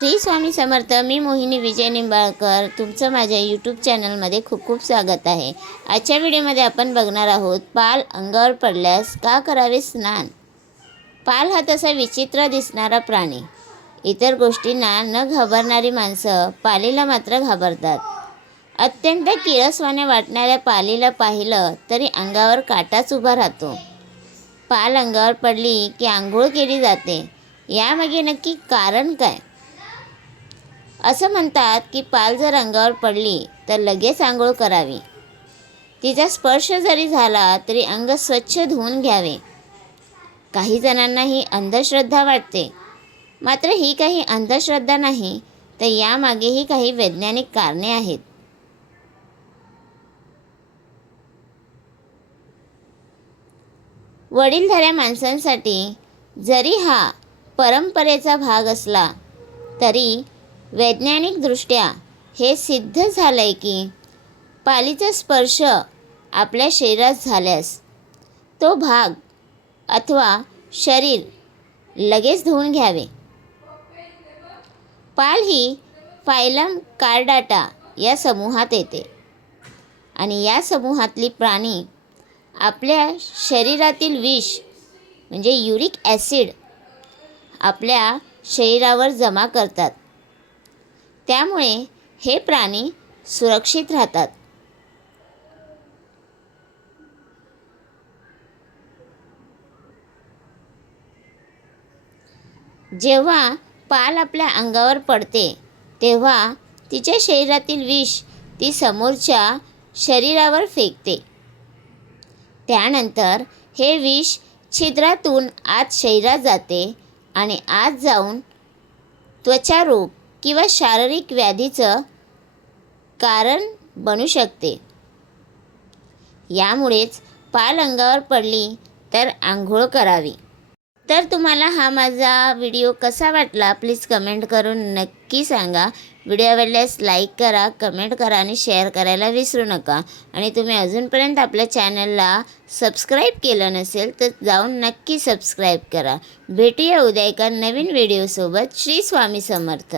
श्री स्वामी समर्थ. मी मोहिनी विजय निंबाळकर. तुमचं माझ्या यूट्यूब चॅनलमध्ये खूप खूप स्वागत आहे. आजच्या व्हिडिओमध्ये आपण बघणार आहोत, पाल अंगावर पडल्यास का करावे स्नान. पाल हा तसा विचित्र दिसणारा प्राणी. इतर गोष्टींना न घाबरणारी माणसं पालीला मात्र घाबरतात. अत्यंत किळसवाने वाटणाऱ्या पालीला पाहिलं तरी अंगावर काटाच उभा राहतो. पाल अंगावर पडली की आंघोळ केली जाते. यामागे नक्की कारण काय? असं म्हणतात की पाल जर अंगावर पडली तर लगेच आंघोळ करावी. तिचा स्पर्श जरी झाला तरी अंग स्वच्छ धुवून घ्यावे. काही जणांना ही अंधश्रद्धा वाटते. मात्र ही काही अंधश्रद्धा नाही, तर यामागेही काही वैज्ञानिक कारणे आहेत. वडीलधाऱ्या माणसांसाठी जरी हा परंपरेचा भाग असला तरी वैज्ञानिकदृष्ट्या हे सिद्ध झालं आहे की पालीचा स्पर्श आपल्या शरीरात झाल्यास तो भाग अथवा शरीर लगेच धुवून घ्यावे. पाल ही फायलम कार्डाटा या समूहात येते आणि या समूहातली प्राणी आपल्या शरीरातील विष म्हणजे युरिक ॲसिड आपल्या शरीरावर जमा करतात. त्यामुळे हे प्राणी सुरक्षित राहतात. जेव्हा पाल आपल्या अंगावर पडते तेव्हा तिच्या शरीरातील विष ती समोरच्या शरीरावर फेकते. त्यानंतर हे विष छिद्रातून आत शरीरात जाते आणि आत जाऊन त्वचारोग किंवा शारीरिक व्याधीचं कारण बनू शकते. यामुळेच पाल अंगावर पडली तर आंघोळ करावी. तर तुम्हाला हा माझा व्हिडिओ कसा वाटला प्लीज कमेंट करून नक्की सांगा. व्हिडिओ आवडल्यास लाईक करा, कमेंट करा आणि शेअर करायला विसरू नका. आणि तुम्ही अजूनपर्यंत आपल्या चॅनलला सबस्क्राईब केलं नसेल तर जाऊन नक्की सबस्क्राईब करा. भेटूया उद्या एका नवीन व्हिडिओसोबत. श्री स्वामी समर्थ.